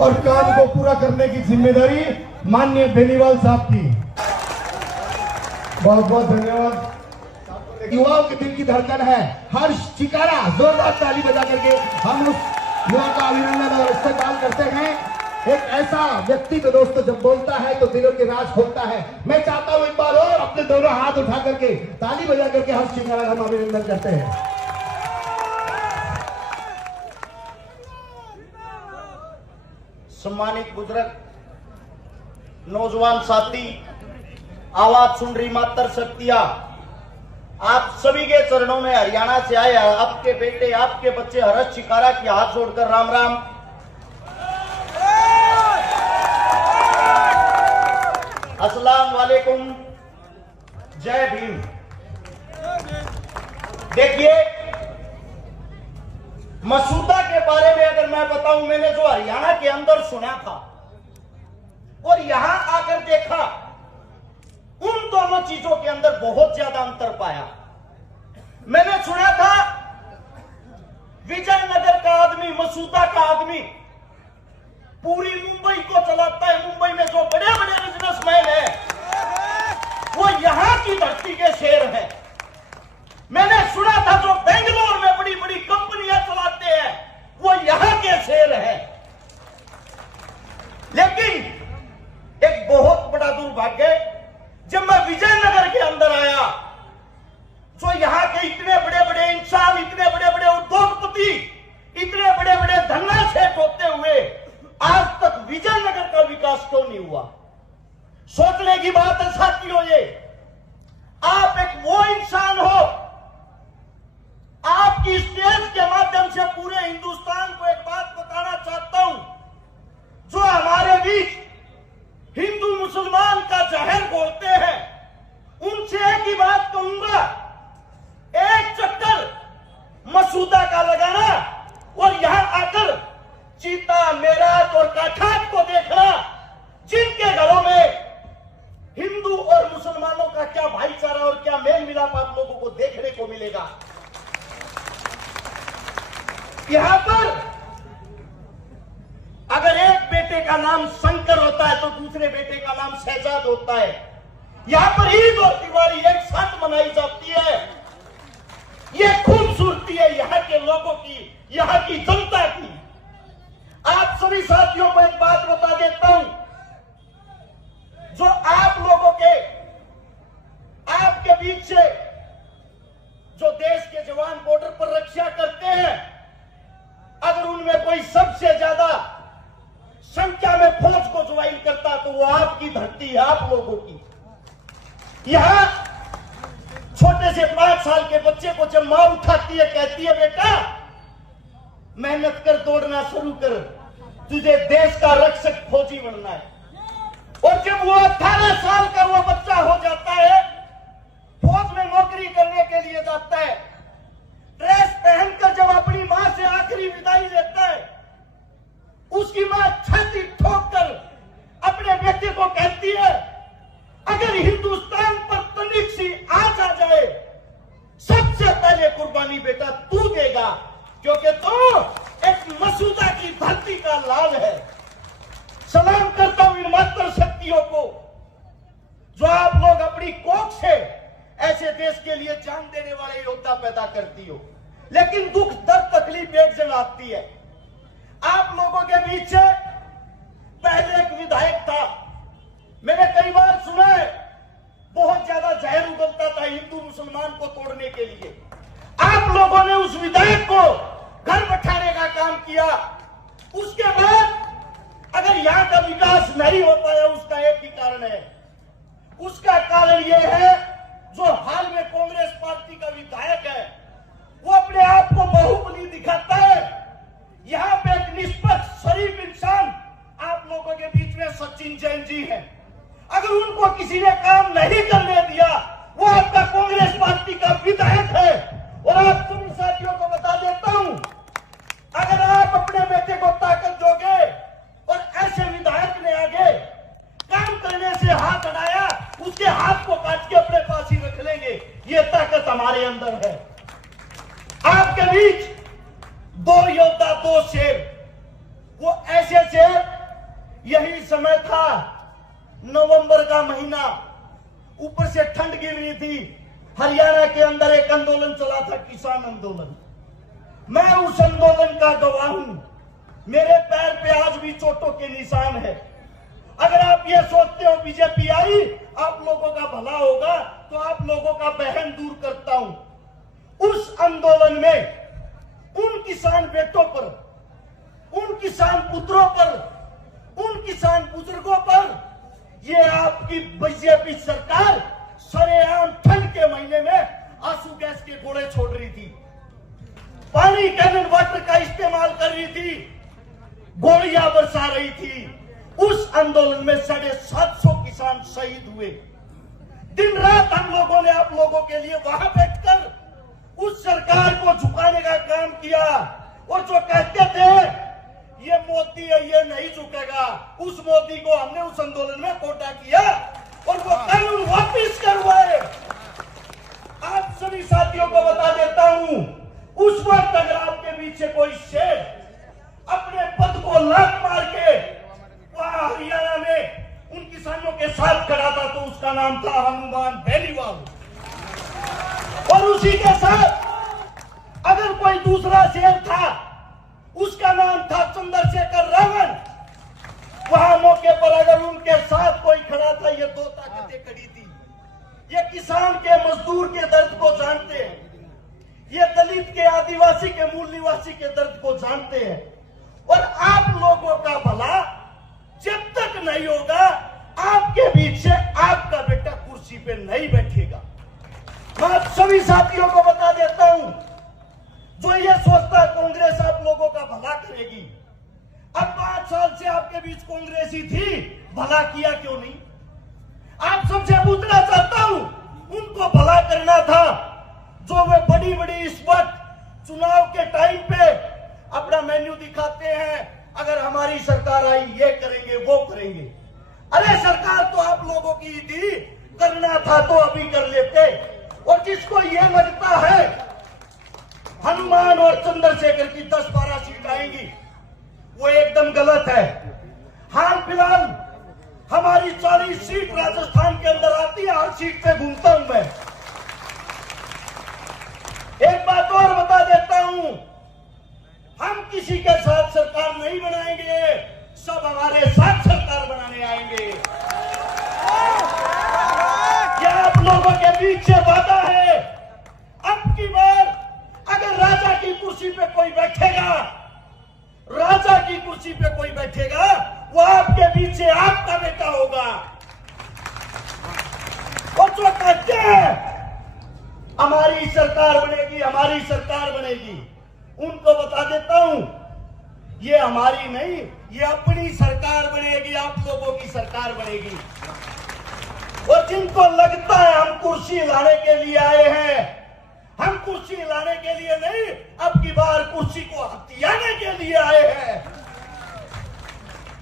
और काम को पूरा करने की जिम्मेदारी माननीय बेनीवाल साहब की। बहुत बहुत धन्यवाद। युवाओं के दिल की धड़कन है हर्ष चिकारा, जोरदार ताली बजा करके हम उस युवा का अभिनंदन और इस्तेमाल करते हैं। एक ऐसा व्यक्ति तो दोस्तों जब बोलता है तो दिलों के राज खोलता है। मैं चाहता हूं एक बार और अपने दोनों हाथ उठा करके ताली बजा करके हर्ष चिकारा का हम अभिनंदन करते हैं। सम्मानित बुजुर्ग, नौजवान साथी, आवाज सुन रही मातर शक्तियां, आप सभी के चरणों में हरियाणा से आए आपके बेटे, आपके बच्चे हर्ष चिकारा की हाथ जोड़कर राम राम। अस्सलाम वालेकुम, जय भीम। देखिए, मसूदा के बारे में अगर मैं बताऊं, मैंने जो हरियाणा के अंदर सुना था और यहां आकर देखा, उन दोनों चीजों के अंदर बहुत ज्यादा अंतर पाया। मैंने सुना था विजयनगर का आदमी, मसूदा का आदमी पूरी मुंबई को चलाता है। मुंबई में जो बड़े बड़े बिजनेसमैन हैं वो यहां की धरती के शेर हैं। मैंने सुना था जो बेंगलोर में बड़ी बड़ी कंपनियां चलाते हैं वो यहां के शेर हैं। लेकिन एक बहुत बड़ा दुर्भाग्य, जब मैं विजयनगर के अंदर आया, जो यहां के इतने बड़े बड़े इंसान, इतने बड़े बड़े उद्योगपति, इतने बड़े बड़े धन्ना सेठ होते हुए आज तक विजयनगर का विकास क्यों नहीं हुआ? सोचने की बात है साथियों। ये आप एक वो इंसान हो, आपकी स्टेज के माध्यम से पूरे हिंदुस्तान को एक बात बताना चाहता हूं। जो हमारे बीच हिंदू मुसलमान का जहर घोलते हैं, उनसे एक ही बात कहूंगा, एक चक्कर मसूदा का लगाना और यहां आकर चीता, मेरठ और काठाट को देखना, जिनके घरों में हिंदू और मुसलमानों का क्या भाईचारा और क्या मेल मिलाप आप लोगों को देखने को मिलेगा। यहां पर अगर एक बेटे का नाम शंकर होता है तो दूसरे बेटे का नाम शहजाद होता है। यहां पर ईद और दिवाली एक साथ मनाई जाती है। यह खूबसूरती है यहां के लोगों की, यहां की जनता की। आप सभी साथियों को एक बात बता देता हूं, जो आप लोगों के, आपके बीच से जो देश के जवान बॉर्डर पर रक्षा करते हैं, अगर उनमें कोई सबसे ज्यादा संख्या में फौज को ज्वाइन करता तो वो आपकी धरती है, आप लोगों की। यहां छोटे से 5 साल के बच्चे को जब मां उठाती है, कहती है बेटा मेहनत कर, दौड़ना शुरू कर, तुझे देश का रक्षक फौजी बनना है। और जब वो 18 साल का वो बच्चा हो जाता है, फौज में नौकरी करने के लिए जाता है, ड्रेस पहनकर जब अपनी मां से आखिरी विदाई लेता है, उसकी मां छाती ठोककर अपने बेटे को कहती है, अगर हिंदुस्तान पर तनिक सी आंच आ जाए, सबसे पहले कुर्बानी बेटा तू देगा, क्योंकि तू एक मसूदा की धरती का लाल है। सलाम करता हूं इन मात्र शक्तियों को, जो आप लोग अपनी कोख से ऐसे देश के लिए जान देने वाले योद्धा पैदा करती हो। लेकिन दुख, दर्द, तकलीफ एक जगह आती है। आप लोगों के बीच से पहले एक विधायक था, मैंने कई बार सुना है, बहुत ज्यादा जहर उगलता था हिंदू मुसलमान को तोड़ने के लिए। आप लोगों ने उस विधायक को घर बैठाने का काम किया। उसके बाद अगर यहां का विकास नहीं हो पाया, उसका एक ही कारण है। उसका कारण यह है, जो हाल में कांग्रेस पार्टी का विधायक है, वो अपने आप को बाहुबली दिखाता है। यहां पे एक निष्पक्ष शरीफ इंसान आप लोगों के बीच में सचिन जैन जी है। अगर उनको किसी ने काम नहीं करने दिया, वो आपका कांग्रेस पार्टी का विधायक है। और आप सभी साथियों को बता देता हूं, अगर आप अपने बेटे को ताकत दोगे और ऐसे विधायक ने आगे काम करने से हाथ हटाया, उसके हाथ को काट के अपने पास ही रख लेंगे। ये ताकत हमारे अंदर है। आपके बीच 2 योद्धा, 2 शेर, वो ऐसे थे, यही समय था नवंबर का महीना, ऊपर से ठंड गिर रही थी। हरियाणा के अंदर एक आंदोलन चला था, किसान आंदोलन। मैं उस आंदोलन का गवाह हूं। मेरे पैर पे आज भी चोटों के निशान है। अगर आप ये सोचते हो बीजेपी आई आप लोगों का भला होगा, तो आप लोगों का बहन दूर करता हूं। उस आंदोलन में उन किसान बेटों पर, उन किसान पुत्रों पर, उन किसान बुजुर्गों पर ये आपकी बीजेपी सरकार सरेआम ठंड के महीने में आंसू गैस के गोले छोड़ रही थी, पानी कैनन वाटर का इस्तेमाल कर रही थी, गोलियां बरसा रही थी। उस आंदोलन में 750 किसान शहीद हुए। दिन रात हम लोगों ने आप लोगों के लिए वहां बैठकर उस सरकार को झुकाने का काम किया। और जो कहते थे ये मोदी है, ये नहीं झुकेगा, उस मोदी को हमने उस आंदोलन में कोटा किया और वो कानून वापिस करवाए। आप सभी साथियों को बता देता हूं, उस वक्त अगर आपके पीछे कोई शेर अपने पद को लात मार के वहां हरियाणा में उन किसानों के साथ खड़ा था, तो उसका नाम था हनुमान बेनीवाल। और उसी के साथ अगर कोई दूसरा शेर था, उसका नाम था चंद्रशेखर रावण। वहां मौके पर अगर उनके साथ कोई खड़ा था, ये दो ताकतें खड़ी थी। ये किसान के, मजदूर के दर्द को जानते हैं, ये दलित के, आदिवासी के, मूल निवासी के दर्द को जानते हैं। और आप लोगों का भला जब तक नहीं होगा, आपके बीच से आपका बेटा कुर्सी पे नहीं बैठेगा। मैं आप सभी साथियों को बता देता हूं, जो ये सोचता कांग्रेस आप लोगों का भला करेगी, अब 5 साल से आपके बीच कांग्रेस ही थी, भला किया क्यों नहीं? आप सबसे पूछना चाहता हूं, उनको भला करना था जो वे बड़ी बड़ी इस वक्त चुनाव के टाइम पे अपना मेन्यू दिखाते हैं, अगर हमारी सरकार आई ये करेंगे वो करेंगे। अरे सरकार तो आप लोगों की ही थी, करना था तो अभी कर लेते। और जिसको ये लगता है हनुमान और चंद्रशेखर की 10-12 सीट आएंगी, वो एकदम गलत है। हाल फिलहाल हमारी 40 सीट राजस्थान के अंदर आती है, हर सीट पे घूमता हूं मैं। एक बात और बता देता हूं, हम किसी के साथ सरकार नहीं बनाएंगे, सब हमारे साथ सरकार बनाने आएंगे। क्या आप लोगों के बीच से वादा है, अब की बार अगर राजा की कुर्सी पे कोई बैठेगा, राजा की कुर्सी पे कोई बैठेगा, वो आपके बीच से आपका बेटा होगा। और जो कहते हैं हमारी सरकार बनेगी, हमारी सरकार बनेगी, उनको बता देता हूं, ये हमारी नहीं, ये अपनी सरकार बनेगी, आप लोगों की सरकार बनेगी। और जिनको लगता है हम कुर्सी लाने के लिए आए हैं, हम कुर्सी लाने के लिए नहीं, अब की बार कुर्सी को हथियाने के लिए आए हैं।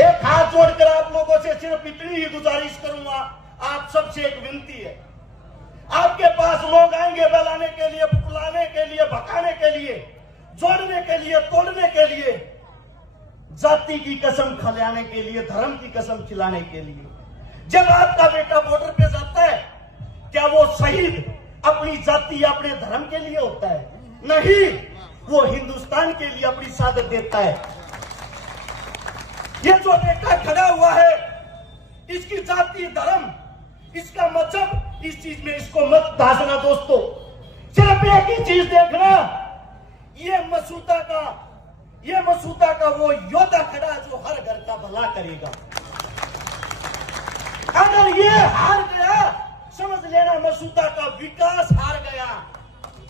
एक हाथ जोड़कर आप लोगों से सिर्फ इतनी ही गुजारिश करूंगा, आप सबसे एक विनती है, आपके पास लोग आएंगे बहलाने के लिए, पुलाने के लिए, भगाने के लिए, जोड़ने के लिए, तोड़ने के लिए, जाति की कसम खिलाने के लिए, धर्म की कसम खिलाने के लिए। जब आपका बेटा बॉर्डर पे जाता है, क्या वो शहीद अपनी जाति या अपने धर्म के लिए होता है? नहीं, वो हिंदुस्तान के लिए अपनी शहादत देता है। ये जो बेटा खड़ा हुआ है, इसकी जाति, धर्म, इसका मजहब, इस चीज में इसको मत दासना दोस्तों। सिर्फ एक ही चीज देखना, ये मसूदा का वो योद्धा खड़ा जो हर घर का भला करेगा। अगर ये हार गया, समझ लेना मसूदा का विकास हार गया।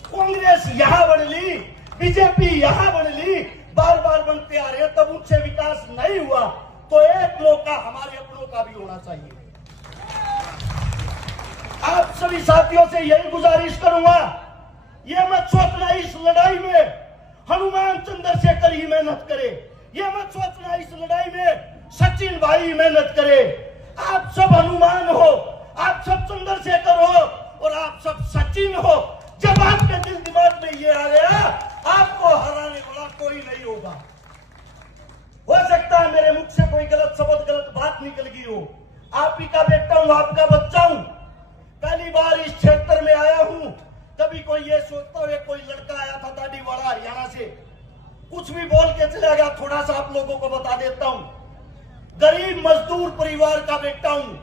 कांग्रेस यहां बन ली, बीजेपी यहां बन ली, बार बार बनते आ रहे हैं, तब उनसे विकास नहीं हुआ, तो एक मौका हमारे अपनों का भी होना चाहिए। आप सभी साथियों से यही गुजारिश करूंगा, ये मत सोचना इस लड़ाई में हनुमान चंद्रशेखर ही मेहनत करे, ये मत सोचना इस लड़ाई में सचिन भाई मेहनत करे। आप सब हनुमान हो, आप सब चंद्रशेखर हो और आप सब सचिन हो। जब आपके दिल दिमाग में ये आ गया, आपको हराने वाला कोई नहीं होगा। हो सकता मुख से कोई गलत शब्द गलत बात निकल गई हो। आप ही का बेटा हूं, आपका बच्चा हूं, पहली बार इस क्षेत्र में आया हूं। कभी कोई ये सोचता हुए कोई लड़का आया था दाढ़ी वाला हरियाणा से, कुछ भी बोल के चला गया। थोड़ा सा आप लोगों को बता देता हूं, गरीब मजदूर परिवार का बेटा हूं।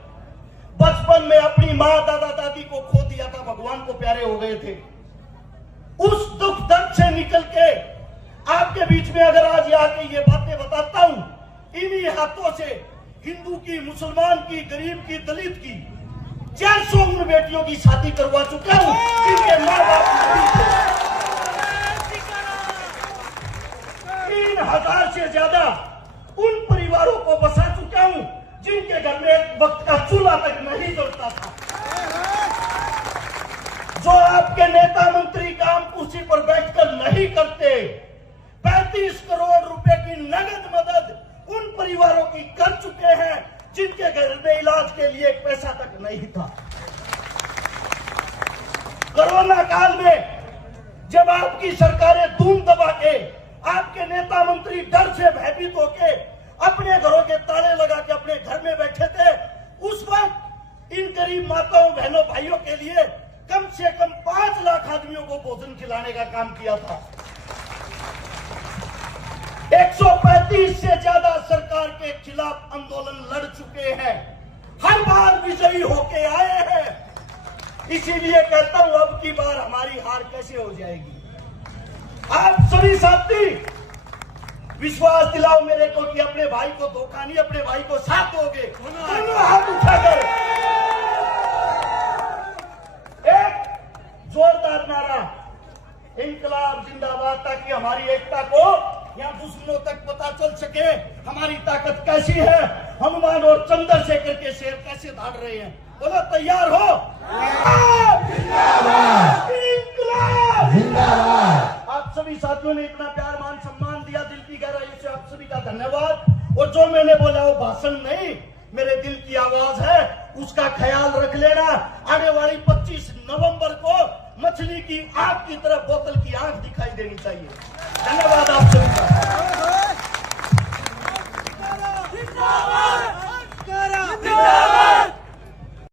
बचपन में अपनी माँ दादा दादी को खो दिया था, भगवान को प्यारे हो गए थे। उस दुख दर्द से निकल के आपके बीच में अगर आज आके ये बातें बताता हूं, इन्हीं हाथों से हिंदू की, मुसलमान की, गरीब की, दलित की 400 उम्र बेटियों की शादी करवा चुका हूं, जिनके माँ बाप नहीं थे। 3000 से ज्यादा उन परिवारों को बसा चुका हूं जिनके घर में एक वक्त का चूल्हा तक नहीं जलता था। जो आपके नेता मंत्री काम कुर्सी पर बैठकर नहीं करते, 35 करोड़ रुपए की नगद मदद उन परिवारों की कर चुके हैं जिनके घर में इलाज के लिए एक पैसा तक नहीं था। कोरोना काल में जब आपकी सरकारें धूम दबा के, आपके नेता मंत्री डर से भयभीत होके अपने घरों के ताले लगा के अपने घर में बैठे थे, उस वक्त इन गरीब माताओं बहनों भाइयों के लिए कम से कम 5 लाख आदमियों को भोजन खिलाने का काम किया था। 135 से ज्यादा सरकार के खिलाफ आंदोलन लड़ चुके हैं, हर बार विजयी होके आए हैं। इसीलिए कहता हूं अब की बार हमारी हार कैसे हो जाएगी। आप सभी साथी विश्वास दिलाओ मेरे को कि अपने भाई को धोखा नहीं, अपने भाई को साथ दोगे। दोनों हाथ उठाकर एक जोरदार नारा, इंकलाब जिंदाबाद, ताकि हमारी एकता को यहाँ दुश्मनों तक पता चल सके हमारी ताकत कैसी है। हनुमान और चंद्रशेखर के शेर कैसे धाड़ रहे हैं। बोलो तैयार हो? इंकलाब जिंदाबाद। आप सभी साथियों ने इतना प्यार मान सम्मान दिया, दिल की गहराई से आप सभी का धन्यवाद। और जो मैंने बोला वो भाषण नहीं, मेरे दिल की आवाज है, उसका ख्याल रख लेना। आने वाली 25 नवंबर को मछली की आंख की तरफ बोतल की आंख दिखाई देनी चाहिए। धन्यवाद आप सभी का।